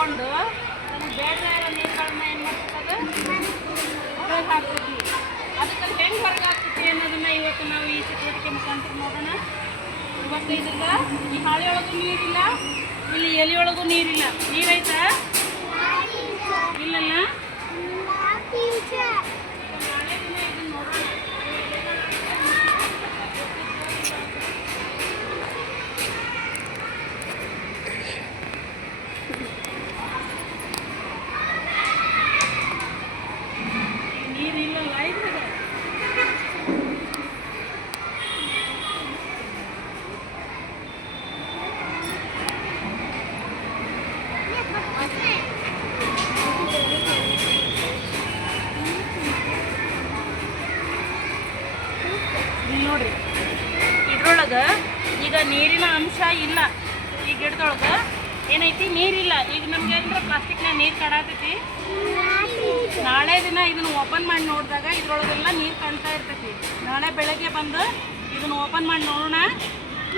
ತಗೊಂಡು ನಮಗೆ ಬೇಡ ನೀರುಗಳನ್ನ ಏನು ಮಾಡ್ತದೆ ಹೊರಗೆ ಹಾಕ್ತೈತಿ. ಅದಕ್ಕೆ ಹೆಂಗೆ ಹೊರಗೆ ಹಾಕ್ತೈತಿ ಅನ್ನೋದನ್ನ ಇವತ್ತು ನಾವು ಈ ಚಟುವಟಿಕೆ ಮುಖಾಂತರ ನೋಡೋಣ. ಇವತ್ತು ಇದಿಲ್ಲ, ಈ ಹಾಳೆಯೊಳಗೂ ನೀರಿಲ್ಲ, ಇಲ್ಲಿ ಎಲೆಯೊಳಗೂ ನೀರಿಲ್ಲ. ನೀರೈತಾ? ಇಲ್ಲಲ್ಲ. ನಾಳೆ ದಿನ ಇದನ್ನ ನೋಡೋಣ. ನೀರಿಲ್ಲಲ್ಲ ಇದ್ರಾಗ. ಇಲ್ಲಿ ನೋಡ್ರಿ, ಇದ್ರೊಳಗೆ ಈಗ ನೀರಿನ ಅಂಶ ಇಲ್ಲ. ಈ ಗಿಡದೊಳಗೆ ಏನೈತಿ, ನೀರಿಲ್ಲ. ಈಗ ನಮ್ಗೆ ಅಂದ್ರೆ ಪ್ಲಾಸ್ಟಿಕ್ನಾಗ ನೀರು ಕಾಣತೈತಿ. ನಾಳೆ ದಿನ ಇದನ್ನು ಓಪನ್ ಮಾಡಿ ನೋಡಿದಾಗ ಇದ್ರೊಳಗೆಲ್ಲ ನೀರು ಕಾಣ್ತಾ ಇರ್ತೈತಿ. ನಾಳೆ ಬೆಳಗ್ಗೆ ಬಂದು ಇದನ್ನು ಓಪನ್ ಮಾಡಿ ನೋಡೋಣ.